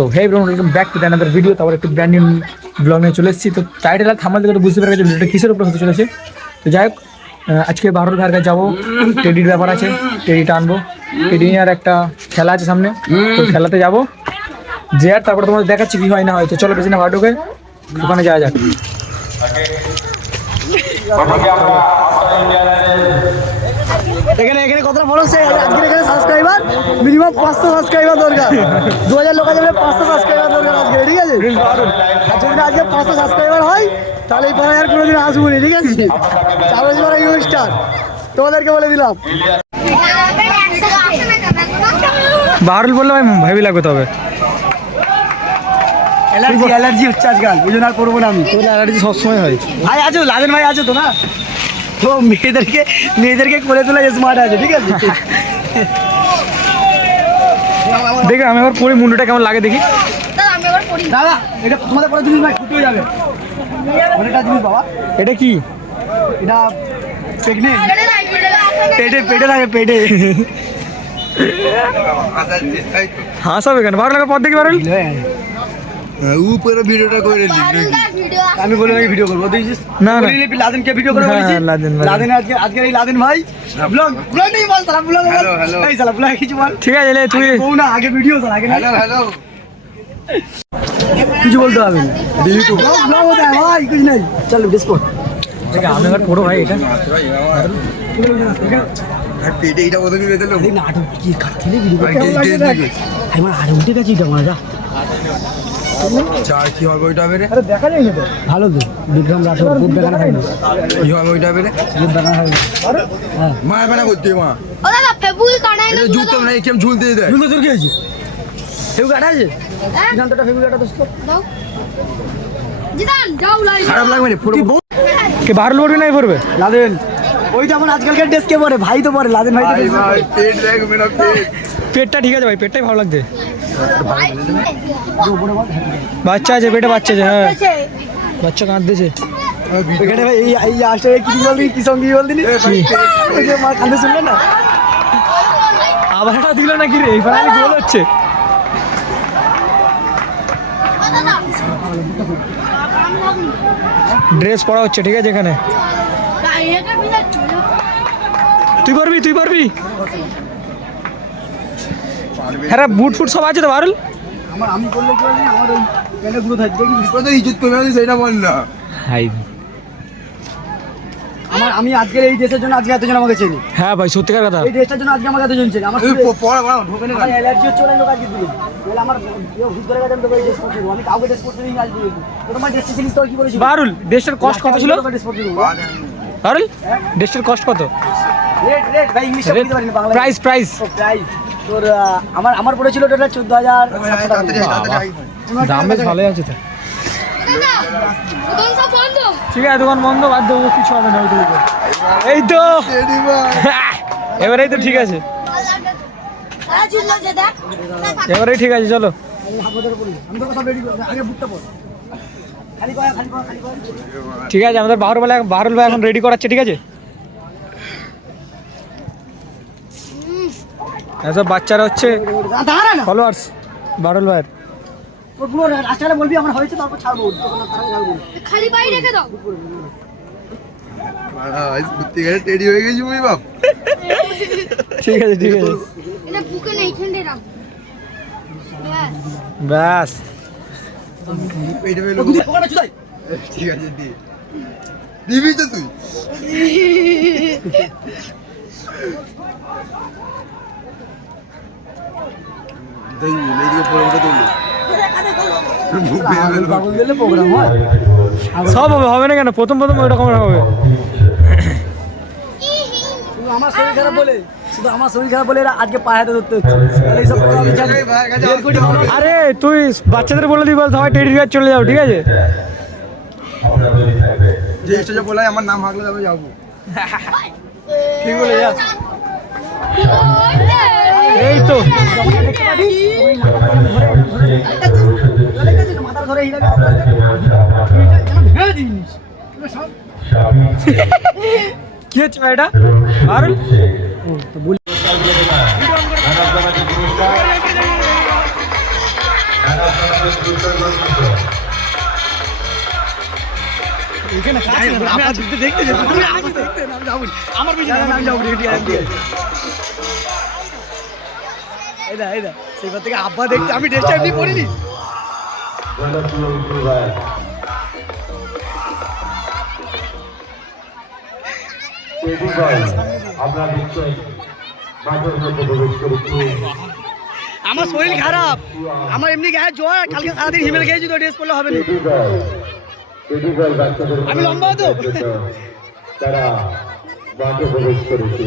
So hey bro welcome back to another video তারপর একটু brand new blog নিয়ে চলে এসেছি। তো টাইটেল আর থামাল থেকে তো বুঝতে পেরে গেছে ভিডিওটা কিসের উপর হতে চলেছে। তো যাই হোক আজকে বারোর ভাইয়ের কাছে যাব। টেডির ব্যাপার আছে টেডিটা আনব। টেডি আর একটা খেলা আছে সামনে। তো খেলাতে যাব। যে আর তারপরে তোমাদের দেখাচ্ছি কি হয় না হয়। তো চলো বেশি না ভাটুকে ওখানে যাওয়া যাক। এখানে এখানে কতটা বড় সে আজকের এখানে সাবস্ক্রাইবার মিনিমাম পাঁচশো সাবস্ক্রাইবার দরকার। দু হাজার লোক আছে পাঁচশো সাবস্ক্রাইবার দরকার আজকে ঠিক আছে? আর যদি আজকে পাঁচশো সাবস্ক্রাইবার হয় তাহলে এই পাড়ায় আর কোনোদিন আসব না ঠিক আছে? চার বছর ইউ স্টার তোমাদেরকে বলে দিলাম। বাহারুল বললে ভাই ভাবি লাগবে তবে। অ্যালার্জি অ্যালার্জি হচ্ছে আজকাল ওই জন্য আর করব না আমি। তোর অ্যালার্জি সবসময় হয়। ভাই আছো লাদেন ভাই আছো তো না? তো মেয়েদেরকে মেয়েদেরকে করে তোলা স্মার্ট আছে ঠিক আছে দেখে আমি আবার পরে মুন্ডুটা কেমন লাগে দেখি আমি আবার পড়ি দাদা এটা তোমাদের পরে জিনিস ভাই ফুটে যাবে অনেকটা জিনিস বাবা এটা কি এটা প্রেগনেন্ট পেটে পেটে থাকে পেটে হাসাবে কেন ভালো লাগে পর দেখি বারুল উপরে ভিডিওটা করে নিলি ভিডিও আমি বলে নাকি ভিডিও করব দেখছিস না, না। বলিনি লাদেনকে ভিডিও করে হ্যাঁ, বলেছি লাদেন, লাদেন। লাদেন আজকে আজকে এই লাদেন ভাই। ব্লগ ব্লগ নেই বল সালা ব্লগ বল। Hello, hello. এই সালা ব্লগ কিছু বল। ঠিক আছে লে, তুই আগে বউ না আগে ভিডিও সালা আগে না। Hello hello. কিছু বলতে হবে। না ব্লগ ব্লগ হতে হয় ভাই কিছু নাই। চল ডিসকোড দেখে আমি আবার পড়ো ভাই এটা। আর পেটে এইটা কত নিয়ে দিল? এই নাটক কি খাটলে ভিডিও আর কেমন গেট লাগছে দিয়ে দেখ আমি আর উঠে গেছি এটা মজা চার কি হবে ওইটা বেরে দেখা যায় না তো। ভালো তো বিক্রম রাঠোর খুব দেখানো হয় কি হবে ওইটা দেখানো হয় না হ্যাঁ। মা করতে মা। ও দাদা ফেবুই কানাই এটা জুতো নাই কেম ঝুলতে দেয় দুটো তোর কি ফেবু কাটা আছে? সিদ্ধান্তটা ফেবু কাটা দোস্ত দাও। জিদান যাও লাই খারাপ লাগবে না পুরো তুই বউ কি বারুল পড়বে লাদেন ওই তো আমার আজকালকার ড্রেস কে পরে ভাই তো পরে লাদেন ভাই পেট পেটটা ঠিক আছে ভাই পেটটাই ভালো লাগছে। বাচ্চা আছে পেটে বাচ্চা আছে হ্যাঁ। বাচ্চা কাঁদতেছে। ওইখানে ভাই এই আসলে কি বলবি? কি সঙ্গে বলদিনি মা কান্দে শুনলে না? আবার এটা দিল নাকি রে? এই ফাইনালি গোল হচ্ছে? ড্রেস পরা হচ্ছে ঠিক আছে এখানে। তুই পারবি তুই পারবি? হ্যাঁ বুট ফুট সব আছে তো বারুল? আমার আমি করলে কি বলবি আমার ওই প্যান্টে গুলো থাকবে দেখি কত ইজ্জত কমে আছে সেটা বল না। হাই। আমার আমি আজকের এই ড্রেসের জন্য আজকে এতজন আমাকে চেনি। হ্যাঁ ভাই সত্যিকার কথা। এই ড্রেসটার জন্য আজকে আমাকে এতজন চেনি। আমার পড়া পড়া ঢোকে না আমার অ্যালার্জি হচ্ছে ওরা লোক আজকে দিয়ে বলে আমার কেউ করে গেছে তোকে ড্রেস পরতে আমি কাউকে ড্রেস পরতে দিই আজ দিয়ে তোমার ড্রেসটা চিনিস তো কি করেছিল বারুল ড্রেসটার কস্ট কত ছিল? বারুল ড্রেসটার কস্ট কত? রেট রেট ভাই ইংলিশে বলতে পারি না বাংলা প্রাইস প্রাইস প্রাইস তোর আমার আমার পড়েছিল টোটাল চোদ্দ হাজার দাম বেশ ভালোই আছে তো। ঠিক আছে দোকান বন্ধ বাদ দেবো কিছু হবে না এই তো। রেডি এবারেই তো ঠিক আছে। এবারেই ঠিক আছে চলো। ঠিক আছে আমাদের বাহারুল ভাই বাহারুল ভাই এখন রেডি করাচ্ছে ঠিক আছে? এসব বাচ্চারা হচ্ছে ফলোয়ার্স বাহারুল ভাইয়ের। তোর রাস্তাটা বলবি আমার হয়েছে তারপর ছাড়বো তখন আর তারা ছাড়বো না। খালি পাই রেখে দাও। আজ রেডি হয়ে গেছি মুই বাপ। ঠিক আছে ঠিক আছে। এটা বুকে নেই ঠেন্ডে রাখ ব্যাস। ঠিক আছে দি। দিবি তো তুই দেই লেডিকে পরে উঠে তুলি মুখ বেয়ে পাগল বেরো। পাগল দিলে program হয়। সব হবে হবে না কেন? প্রথম প্রথম ওই রকম হবে। শুধু আমার শরীর খারাপ বলে শুধু আমার শরীর খারাপ বলে এরা আজকে পায়ে হাতে ধরতে হচ্ছে। আরে তুই বাচ্চাদের বলে দিই বল সবাই টেডি গাছ চলে যাও ঠিক আছে? যে স্টেজে বলাই আমার নাম হাঁকলে তবে যাব। ঠিক বলে যা। এই তো। কি হচ্ছে এটা আর এখানে দেখতে দেখতে আমার এই না, সেইবার থেকে আব্বা দেখতে আমি ড্রেসটা এমনি পরিনি আমরা শরীর খারাপ। আমার এমনি গায়ে জ্বর কালকে সারাদিন হিমেল খেয়েছি তো ড্রেস পরলে হবে না। আমি লম্বা তো? তারা মাঠে প্রবেশ করেছে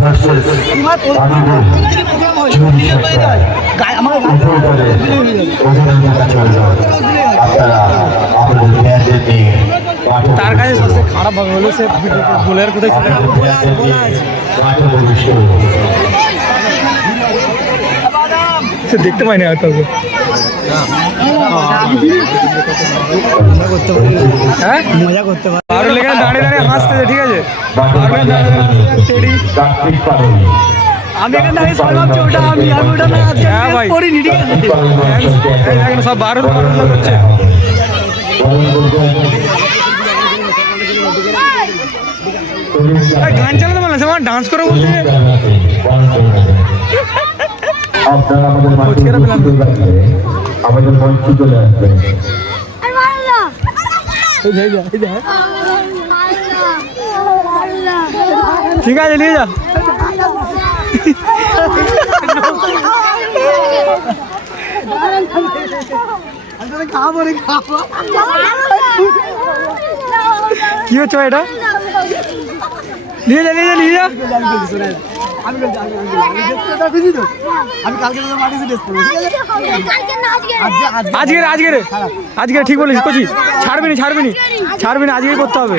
ভার্সেস আমিনুল চৌধুরী সরকার আমার উপরে অভিনন্দন চলল আপনারা আপনাদের জ্ঞানদের নিয়ে তার কাছে সবচেয়ে খারাপ ভাবে হলো সে গোলের কোথায় চলে গেল মাঠে প্রবেশ করুন সে দেখতে পাইনি হয়তো। হ্যাঁ? মজা করতে পারে বারো লেগে দাঁড়িয়ে দাঁড়িয়ে হাসতেছে ঠিক আছে আমি এখানে দাঁড়িয়ে সবাই ভাবছি ওটা আমি আমি ওটা না আজকে হ্যাঁ ঠিক আছে? সব বারো বারো হচ্ছে। গান চালাতে পারলাম ডান্স করে বলছে। আপনারা আমাদের মাঠে হয়ে মঞ্চে চলে আসবেন আর মারলা এই যে, এই যে, এই যে, মারলা ঠিক আছে নিয়ে যা। কি হচ্ছে এটা? নিয়ে যা নিয়ে যা নিয়ে যা। আমি। আমি কালকে পরবো ঠিক আছে আজকে আজকে। আজকে আজকে। রে, আজকে রে। আজকে ঠিক বলিস কচি। ছাড়বি নি ছাড়বি নি। ছাড়বি না আজকেই করতে হবে।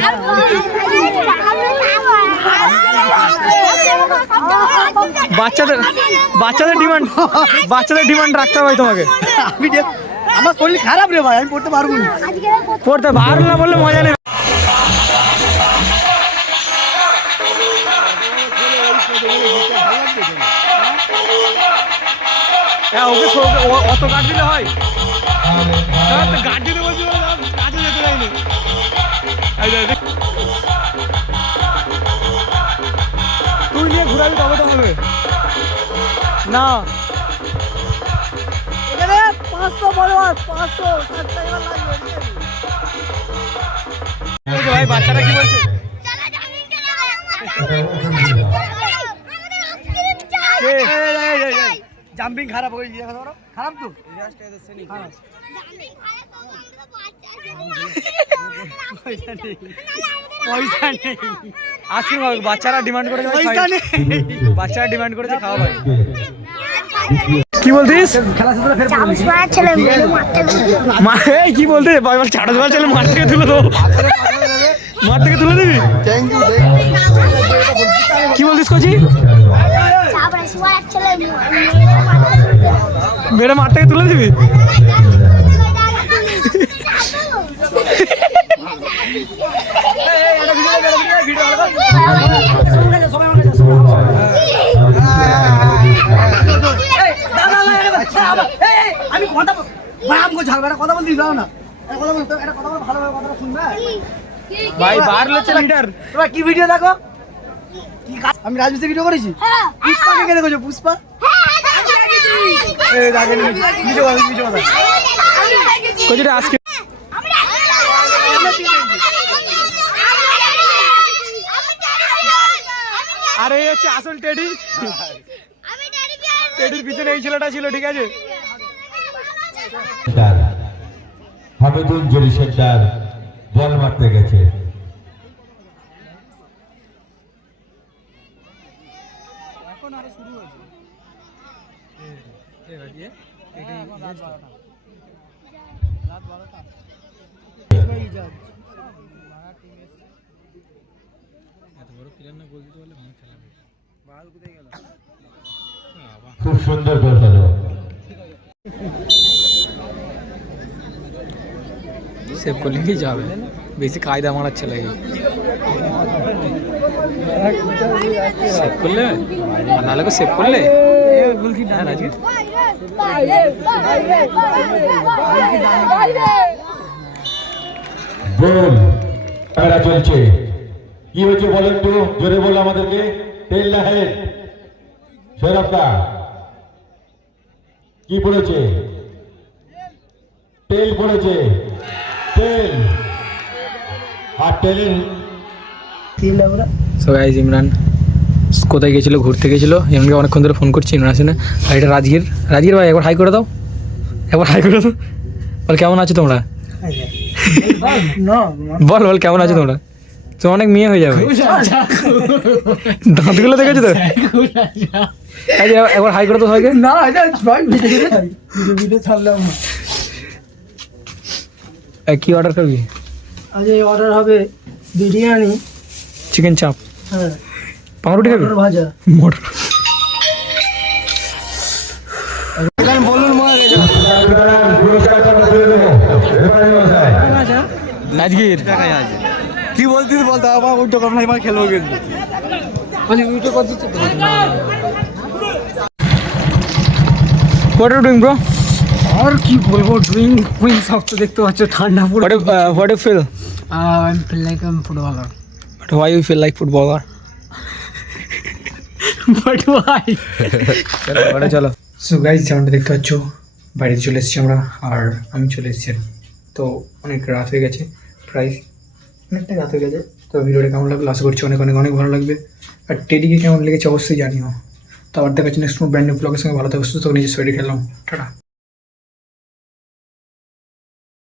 বাচ্চাদের বাচ্চাদের ডিমান্ড বাচ্চাদের ডিমান্ড রাখতে হবে তোমাকে। আমার শরীর খারাপ রে ভাই আমি পড়তে পারব না। পড়তে বার না বললে মজা নেই। হ্যাঁ ওকে ও- অত কাট দিলে হয় হ্যাঁ, গার্ড দিতে বলছি কাজে যেতে চাইনি এই দেখ, দেখ। তুই নিয়ে ঘুরাবি তবে তো হবে না পাঁচশো followers, পাঁচশো ভাই বাচ্চারা কি বলছে জাম্পিং খারাপ হয়ে গিয়ে বলো। খারাপ তো? পয়সা নেই। পয়সা নেই। আজকে বাচ্চারা ডিমান্ড করেছে ভাই পয়সা নেই। বাচ্চারা ডিমান্ড করেছে খাওয়া ভাই। কি বলতিস? কি বলতে ছাড়া দেওয়ার ছেলে মাঠ থেকে তুলে দেবো। মাঠ থেকে তুলে দিবি? কি বলতিস কচি? মেয়েরা মাঠ থেকে তুলে দিবি? আমি কথা করে ঝাড়বে কথা বলতে দাও না কথা বলতে কথা বল ভালোভাবে কথাটা শুনবে ভাই বার হচ্ছে লিডার তোমরা কি ভিডিও দেখো? আমি রাজমিস্ত্রি ভিডিও করেছি? পুষ্পা কে দেখেছ? পুষ্পা? আজকে? আরে এই হচ্ছে আসল টেডি। টেডির পিছনে এই ছেলেটা ছিল ঠিক আছে? হামিদুল জলি সেন্টার বল মারতে গেছে এখন আরও শুরু হয়েছে খুব সুন্দর গোল হলো সেভ করলে কি যাবে বেশি কায়দা মারার ছেলে সেভ করলে? আর নাহলে সেভ করলে? হ্যাঁ, গোল খেলা চলছে। কি হয়েছে বলেন তো? জোরে বল আমাদেরকে। তেল না হেড সৌরভদা কি পড়েছে? তেল পড়েছে। তেল। আর তেলের সো গাইজ ইমরান কোথায় গেছিল ঘুরতে গেছিল? ইমরানকে অনেকক্ষণ ধরে ফোন করছি ইমরান আসে না। আর এটা রাজগীর। রাজগীর ভাই একবার হাই করে দাও। একবার হাই করে দাও। বল কেমন আছো তোমরা? বল বল কেমন আছো তোমরা? তো অনেক মেয়ে হয়ে যাবে। দাঁতগুলো দেখেছ তো? একবার হাই করে তো সবাইকে। না কি অর্ডার করবি? আজ এই অর্ডার হবে বিরিয়ানি। চিকেন চাপ হ্যাঁ। পাউরুটি খাবি? ভাজা। মোটর। বলুন মনে কি বলতিস বলতে আমার ওই দোকান ভাই আমার খেলব কিন্তু। বলি উইটো কত দিচ্ছে হোয়াট আর ডুইং ব্রো আর কি বলব ড্রিঙ্ক কুইন সব তো দেখতে পাচ্ছ ঠান্ডা পুরো what what you feel I am feel like I am footballer But why you feel like footballer? But why চলো চলো সো গাইজ যেমনটা দেখতে পাচ্ছ বাড়িতে চলে এসেছি আমরা আর আমি চলে এসেছি তো অনেক রাত হয়ে গেছে প্রায় অনেকটা রাত হয়ে গেছে। তো ভিডিওটা কেমন লাগল? আশা করছি অনেক অনেক অনেক ভালো লাগবে। আর টেডিকে কেমন লেগেছে অবশ্যই জানিও। তো আবার দেখাচ্ছি নেক্সট ব্র্যান্ড নিউ ব্লগের সঙ্গে। ভালো থাকবে সুস্থ নিজের শরীরে খেলাম টাটা।